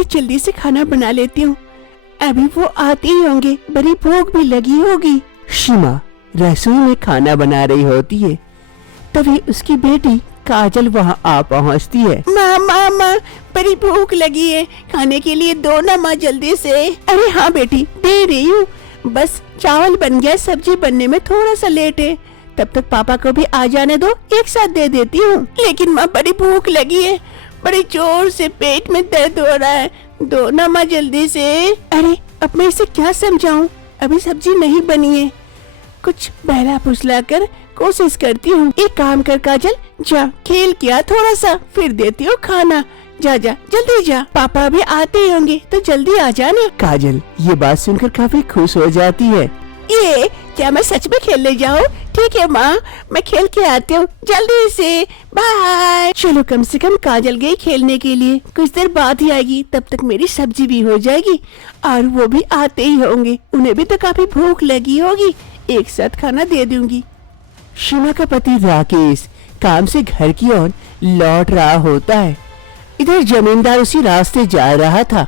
अरे जल्दी से खाना बना लेती हूँ, अभी वो आते ही होंगे, बड़ी भूख भी लगी होगी। सीमा रसोई में खाना बना रही होती है, तभी उसकी बेटी काजल वहाँ आ पहुँचती है। माँ माँ माँ, बड़ी भूख लगी है, खाने के लिए दो ना माँ जल्दी से। अरे हाँ बेटी, दे रही हूँ, बस चावल बन गया, सब्जी बनने में थोड़ा सा लेट है, तब तक पापा को भी आ जाने दो, एक साथ दे देती हूँ। लेकिन माँ बड़ी भूख लगी है, बड़ी जोर से पेट में दर्द हो रहा है, दो ना माँ जल्दी से। अरे अब मैं इसे क्या समझाऊं, अभी सब्जी नहीं बनी है, कुछ बहला फुसला कर कोशिश करती हूँ। एक काम कर काजल, जा खेल किया थोड़ा सा, फिर देती हूँ खाना, जा जा जल्दी जा, पापा भी आते ही होंगे तो जल्दी आ जाना। काजल ये बात सुनकर काफी खुश हो जाती है। ये क्या मैं सच में खेलने जाऊँ? ठीक है माँ, मैं खेल के आती हूँ, जल्दी से, बाय। चलो कम से कम काजल गई खेलने के लिए, कुछ देर बाद ही आएगी, तब तक मेरी सब्जी भी हो जाएगी और वो भी आते ही होंगे, उन्हें भी तो काफी भूख लगी होगी, एक साथ खाना दे दूंगी। सीमा का पति राकेश काम से घर की ओर लौट रहा होता है। इधर जमींदार उसी रास्ते जा रहा था।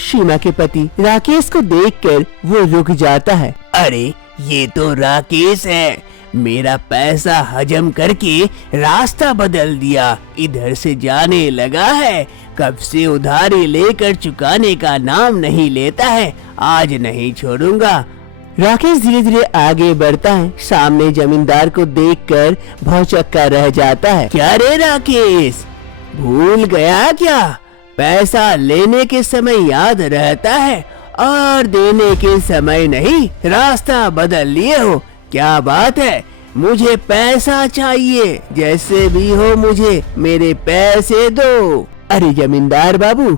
सीमा के पति राकेश को देखकर वो रुक जाता है। अरे ये तो राकेश है, मेरा पैसा हजम करके रास्ता बदल दिया, इधर से जाने लगा है, कब से उधारी लेकर चुकाने का नाम नहीं लेता है, आज नहीं छोड़ूंगा। राकेश धीरे धीरे आगे बढ़ता है, सामने जमींदार को देखकर भौचक्का रह जाता है। क्या रे राकेश, भूल गया क्या? पैसा लेने के समय याद रहता है और देने के समय नहीं, रास्ता बदल लिए हो, क्या बात है? मुझे पैसा चाहिए, जैसे भी हो मुझे मेरे पैसे दो। अरे जमींदार बाबू,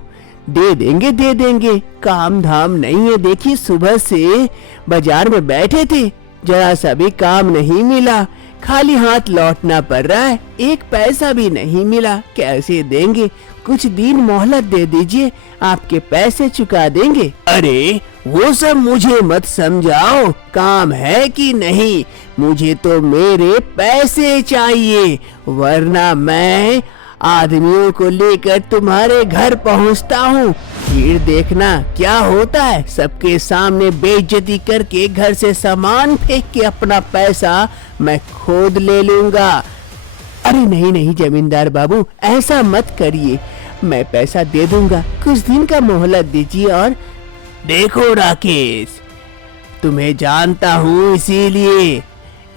दे देंगे, काम धाम नहीं है, देखिए सुबह से बाजार में बैठे थे, जरा सा भी काम नहीं मिला, खाली हाथ लौटना पड़ रहा है, एक पैसा भी नहीं मिला, कैसे देंगे? कुछ दिन मोहलत दे दीजिए, आपके पैसे चुका देंगे। अरे वो सब मुझे मत समझाओ, काम है कि नहीं, मुझे तो मेरे पैसे चाहिए, वरना मैं आदमियों को लेकर तुम्हारे घर पहुंचता हूँ, फिर देखना क्या होता है। सबके सामने बेइज्जती करके घर से सामान फेंक के अपना पैसा मैं खुद ले लूंगा। अरे नहीं जमींदार बाबू, ऐसा मत करिए, मैं पैसा दे दूंगा, कुछ दिन का मोहलत दीजिए। और देखो राकेश, तुम्हें जानता हूँ, इसीलिए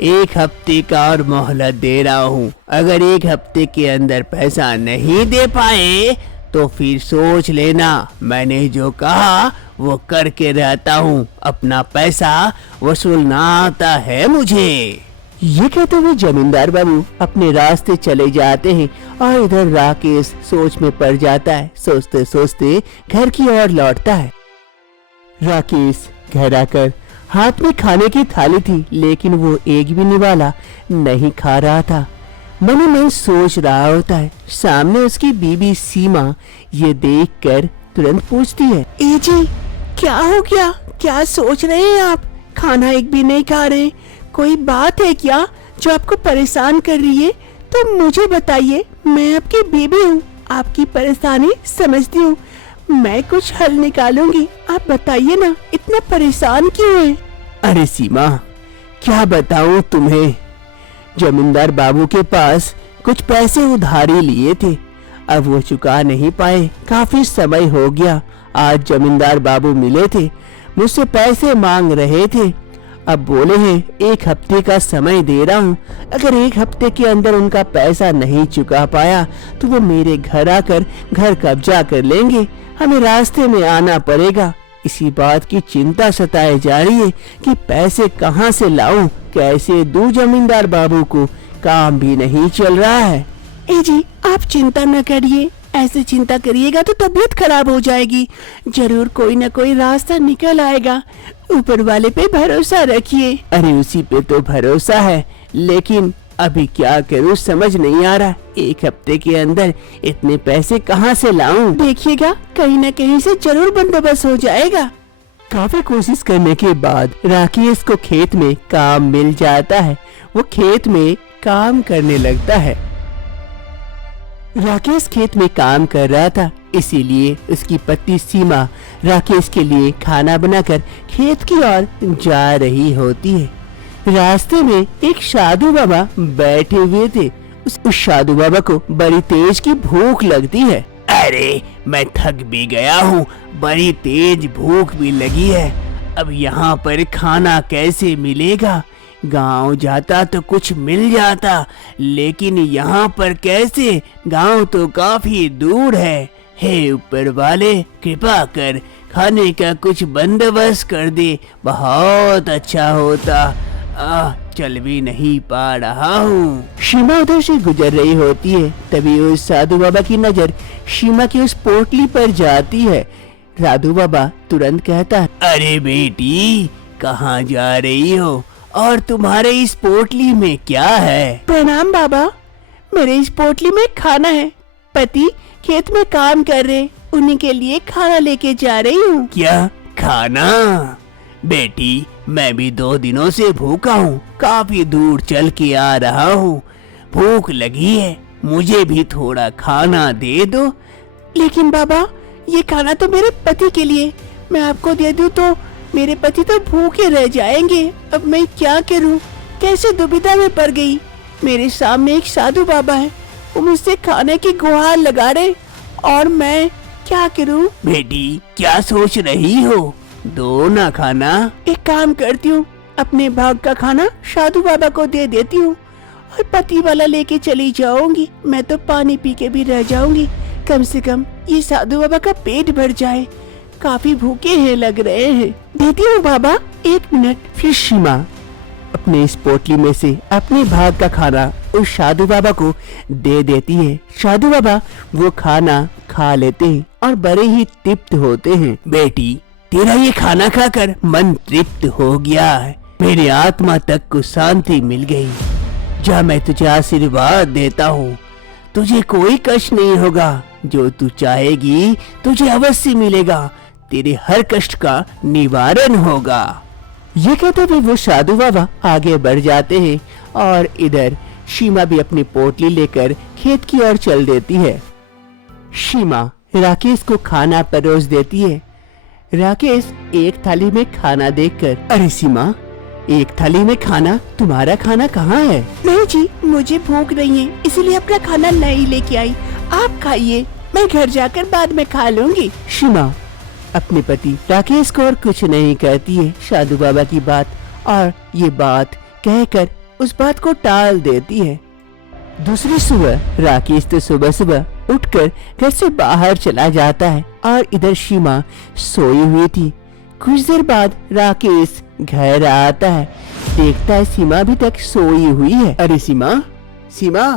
एक हफ्ते का और मोहलत दे रहा हूँ, अगर एक हफ्ते के अंदर पैसा नहीं दे पाए तो फिर सोच लेना, मैंने जो कहा वो करके रहता हूँ, अपना पैसा वसूलना आता है मुझे। ये कहते हुए जमींदार बाबू अपने रास्ते चले जाते हैं और इधर राकेश सोच में पड़ जाता है। सोचते सोचते घर की ओर लौटता है। राकेश घर आकर हाथ में खाने की थाली थी, लेकिन वो एक भी निवाला नहीं खा रहा था। मन ही मन सोच रहा होता है। सामने उसकी बीबी सीमा ये देखकर तुरंत पूछती है, ए जी क्या हो गया, क्या सोच रहे हैं आप, खाना एक भी नहीं खा रहे, कोई बात है क्या जो आपको परेशान कर रही है? तो मुझे बताइए, मैं आपकी बीबी हूँ, आपकी परेशानी समझती हूँ, मैं कुछ हल निकालूंगी, आप बताइए ना, इतना परेशान क्यों है? अरे सीमा, क्या बताऊं तुम्हें, जमींदार बाबू के पास कुछ पैसे उधारी लिए थे, अब वो चुका नहीं पाए, काफी समय हो गया। आज जमींदार बाबू मिले थे, मुझसे पैसे मांग रहे थे, अब बोले हैं एक हफ्ते का समय दे रहा हूँ, अगर एक हफ्ते के अंदर उनका पैसा नहीं चुका पाया तो वो मेरे घर आकर घर कब्जा कर लेंगे, हमें रास्ते में आना पड़ेगा। इसी बात की चिंता सताए जा रही है कि पैसे कहाँ से लाऊं, कैसे दूं जमींदार बाबू को, काम भी नहीं चल रहा है। ए जी आप चिंता न करिए, ऐसे चिंता करिएगा तो तबीयत खराब हो जाएगी, जरूर कोई न कोई रास्ता निकल आएगा, ऊपर वाले पे भरोसा रखिए। अरे उसी पे तो भरोसा है, लेकिन अभी क्या करूं समझ नहीं आ रहा, एक हफ्ते के अंदर इतने पैसे कहां से लाऊं? देखिएगा कहीं न कहीं से जरूर बंदोबस्त हो जाएगा। काफी कोशिश करने के बाद राकेश को खेत में काम मिल जाता है, वो खेत में काम करने लगता है। राकेश खेत में काम कर रहा था, इसीलिए उसकी पत्नी सीमा राकेश के लिए खाना बनाकर खेत की ओर जा रही होती है। रास्ते में एक साधु बाबा बैठे हुए थे। उस साधु बाबा को बड़ी तेज की भूख लगती है। अरे मैं थक भी गया हूँ, बड़ी तेज भूख भी लगी है। अब यहाँ पर खाना कैसे मिलेगा? गांव जाता तो कुछ मिल जाता, लेकिन यहाँ पर कैसे? गांव तो काफी दूर है। हे ऊपर वाले, कृपा कर खाने का कुछ बंदोबस्त कर दे, बहुत अच्छा होता। चल भी नहीं पा रहा हूँ। सीमा उधर से गुजर रही होती है। तभी उस साधु बाबा की नजर सीमा की उस पोटली पर जाती है। साधु बाबा तुरंत कहता है, अरे बेटी, कहाँ जा रही हो और तुम्हारे इस पोटली में क्या है? प्रणाम बाबा, मेरे इस पोटली में खाना है। पति खेत में काम कर रहे, उन्हीं के लिए खाना लेके जा रही हूँ। क्या खाना? बेटी, मैं भी 2 दिनों से भूखा हूँ, काफी दूर चल के आ रहा हूँ। भूख लगी है, मुझे भी थोड़ा खाना दे दो। लेकिन बाबा, ये खाना तो मेरे पति के लिए, मैं आपको दे दूं तो मेरे पति तो भूखे रह जाएंगे। अब मैं क्या करूं? कैसे दुविधा में पड़ गई। मेरे सामने एक साधु बाबा है, वो मुझसे खाने की गुहार लगा रहे, और मैं क्या करूं? बेटी, क्या सोच रही हो? दो ना खाना। एक काम करती हूँ, अपने भाग का खाना साधु बाबा को दे देती हूँ और पति वाला लेके चली जाऊंगी। मैं तो पानी पी के भी रह जाऊंगी, कम से कम ये साधु बाबा का पेट भर जाए। काफी भूखे हैं लग रहे हैं। देती हूँ बाबा, 1 मिनट। फिर सीमा अपने इस पोटली में से अपने भाग का खाना उस साधु बाबा को दे देती है। साधु बाबा वो खाना खा लेते हैं और बड़े ही तृप्त होते हैं। बेटी, तेरा ये खाना खाकर मन तृप्त हो गया है, मेरी आत्मा तक को शांति मिल गई। जा, मैं तुझे आशीर्वाद देता हूँ, तुझे कोई कष्ट नहीं होगा। जो तू चाहेगी तुझे अवश्य मिलेगा, तेरे हर कष्ट का निवारण होगा। ये कहते हुए वो साधु बाबा आगे बढ़ जाते हैं और इधर सीमा भी अपनी पोटली लेकर खेत की ओर चल देती है। सीमा राकेश को खाना परोस देती है। राकेश एक थाली में खाना देखकर, अरे सीमा, एक थाली में खाना? तुम्हारा खाना कहाँ है? नहीं जी, मुझे भूख नहीं है, इसीलिए अपना खाना नहीं लेके आई। आप खाइए, मैं घर जाकर बाद में खा लूंगी। सीमा अपने पति राकेश को और कुछ नहीं कहती है साधु बाबा की बात, और ये बात कहकर उस बात को टाल देती है। दूसरी सुबह राकेश तो सुबह सुबह उठकर घर से बाहर चला जाता है और इधर सीमा सोई हुई थी। कुछ देर बाद राकेश घर आता है, देखता है सीमा अभी तक सोई हुई है। अरे सीमा, सीमा,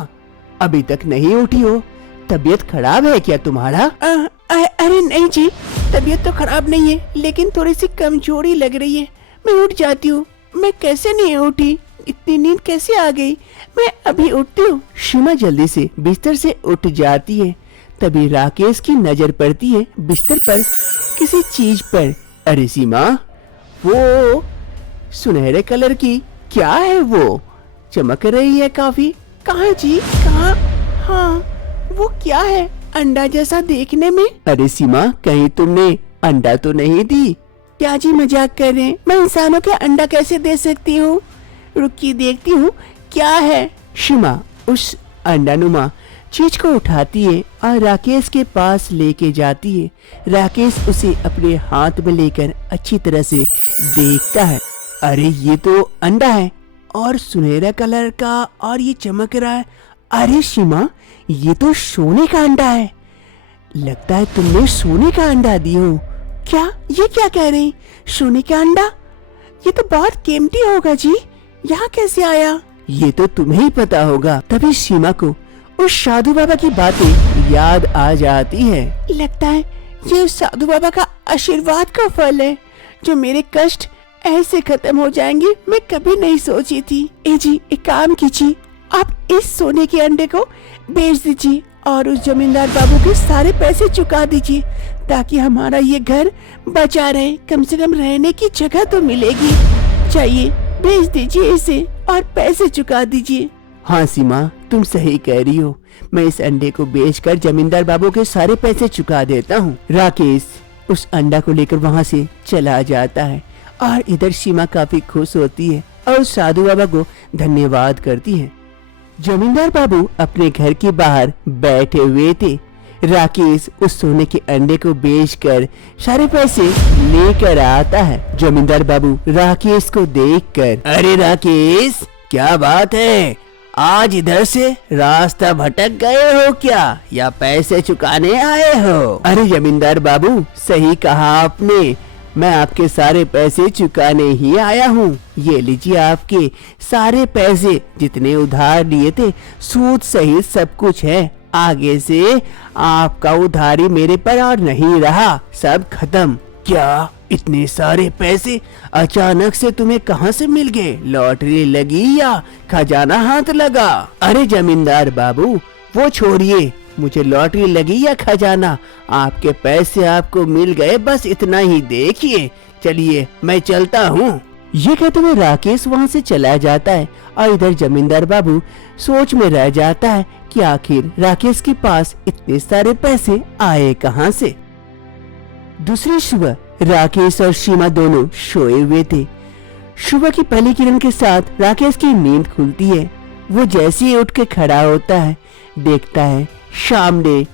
अभी तक नहीं उठी हो? तबीयत खराब है क्या तुम्हारा? अरे नहीं जी, तबीयत तो खराब नहीं है, लेकिन थोड़ी सी कमजोरी लग रही है। मैं उठ जाती हूँ। मैं कैसे नहीं उठी? इतनी नींद कैसे आ गई? मैं अभी उठती हूँ। सीमा जल्दी से बिस्तर से उठ जाती है। तभी राकेश की नजर पड़ती है बिस्तर पर किसी चीज पर। अरे सीमा, वो सुनहरे कलर की क्या है? वो चमक रही है काफी। कहाँ जी, कहाँ? हाँ, वो क्या है? अंडा जैसा देखने में। अरे सीमा, कहीं तुमने अंडा तो नहीं दी? क्या जी मजाक कर रहे हैं? मैं इंसानों के अंडा कैसे दे सकती हूँ? रुकिए, देखती हूँ क्या है। सीमा उस अंडानुमा चीज को उठाती है और राकेश के पास लेके जाती है। राकेश उसे अपने हाथ में लेकर अच्छी तरह से देखता है। अरे ये तो अंडा है और सुनहरा कलर का, और ये चमक रहा है। अरे सीमा, ये तो सोने का अंडा है। लगता है तुमने सोने का अंडा दी हो। क्या? ये क्या कह रहे हैं? सोने का अंडा? ये तो बहुत कीमती होगा जी, यहाँ कैसे आया? ये तो तुम्हें ही पता होगा। तभी सीमा को उस साधु बाबा की बातें याद आ जाती है। लगता है ये उस साधु बाबा का आशीर्वाद का फल है, जो मेरे कष्ट ऐसे खत्म हो जाएंगे मैं कभी नहीं सोची थी। ए जी, एक काम कीजिए, आप इस सोने के अंडे को बेच दीजिए और उस जमींदार बाबू के सारे पैसे चुका दीजिए, ताकि हमारा ये घर बचा रहे। कम से कम रहने की जगह तो मिलेगी। चाहिए, बेच दीजिए इसे और पैसे चुका दीजिए। हाँ सीमा, तुम सही कह रही हो। मैं इस अंडे को बेचकर जमींदार बाबू के सारे पैसे चुका देता हूँ। राकेश उस अंडा को लेकर वहाँ से चला जाता है और इधर सीमा काफी खुश होती है और साधु बाबा को धन्यवाद करती है। जमींदार बाबू अपने घर के बाहर बैठे हुए थे। राकेश उस सोने के अंडे को बेचकर सारे पैसे लेकर आता है। जमींदार बाबू राकेश को देखकर, अरे राकेश, क्या बात है, आज इधर से रास्ता भटक गए हो क्या, या पैसे चुकाने आए हो? अरे जमींदार बाबू, सही कहा आपने, मैं आपके सारे पैसे चुकाने ही आया हूँ। ये लीजिए आपके सारे पैसे, जितने उधार लिए थे, सूद सहित सब कुछ है। आगे से आपका उधारी मेरे पर और नहीं रहा, सब खत्म। क्या इतने सारे पैसे अचानक से तुम्हें कहाँ से मिल गए? लॉटरी लगी या खजाना हाथ लगा? अरे जमींदार बाबू, वो छोड़िए, मुझे लॉटरी लगी या खजाना, आपके पैसे आपको मिल गए, बस इतना ही देखिए। चलिए मैं चलता हूँ। ये कहते हुए राकेश वहाँ से चला जाता है और इधर जमींदार बाबू सोच में रह जाता है कि आखिर राकेश के पास इतने सारे पैसे आए कहाँ से। दूसरी सुबह राकेश और सीमा दोनों सोए हुए थे। सुबह की पहली किरण के साथ राकेश की नींद खुलती है। वो जैसे ही उठ के खड़ा होता है, देखता है सामने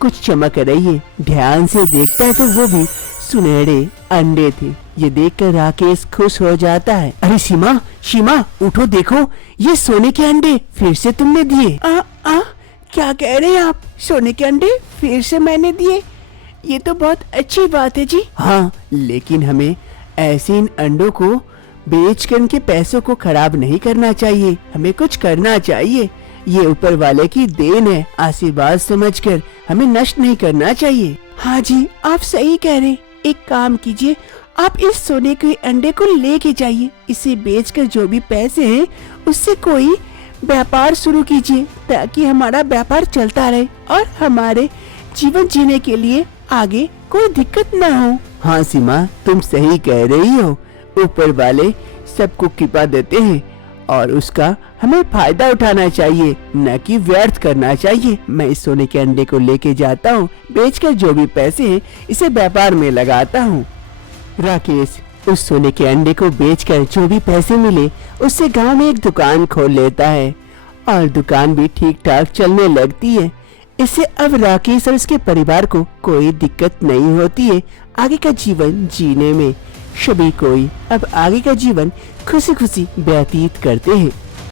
कुछ चमक रही है। ध्यान से देखता है तो वो भी सुनहरे अंडे थे। ये देखकर राकेश खुश हो जाता है। अरे सीमा, सीमा उठो, देखो ये सोने के अंडे फिर से तुमने दिए। क्या कह रहे हैं आप? सोने के अंडे फिर से मैंने दिए? ये तो बहुत अच्छी बात है जी। हाँ, लेकिन हमें ऐसे इन अंडों को बेचकर इनके पैसों को खराब नहीं करना चाहिए। हमें कुछ करना चाहिए। ये ऊपर वाले की देन है, आशीर्वाद समझकर हमें नष्ट नहीं करना चाहिए। हाँ जी, आप सही कह रहे हैं। एक काम कीजिए, आप इस सोने के अंडे को लेके जाइए। इसे बेचकर जो भी पैसे हैं उससे कोई व्यापार शुरू कीजिए, ताकि हमारा व्यापार चलता रहे और हमारे जीवन जीने के लिए आगे कोई दिक्कत ना हो। हाँ सीमा, तुम सही कह रही हो। ऊपर वाले सबको कृपा देते हैं और उसका हमें फायदा उठाना चाहिए, न कि व्यर्थ करना चाहिए। मैं इस सोने के अंडे को लेके जाता हूँ, बेचकर जो भी पैसे हैं इसे व्यापार में लगाता हूँ। राकेश उस सोने के अंडे को बेचकर जो भी पैसे मिले उससे गांव में एक दुकान खोल लेता है और दुकान भी ठीक ठाक चलने लगती है। इससे अब राकेश और उसके परिवार को कोई दिक्कत नहीं होती है आगे का जीवन जीने में। सभी कोई अब आगे का जीवन खुशी खुशी व्यतीत करते हैं।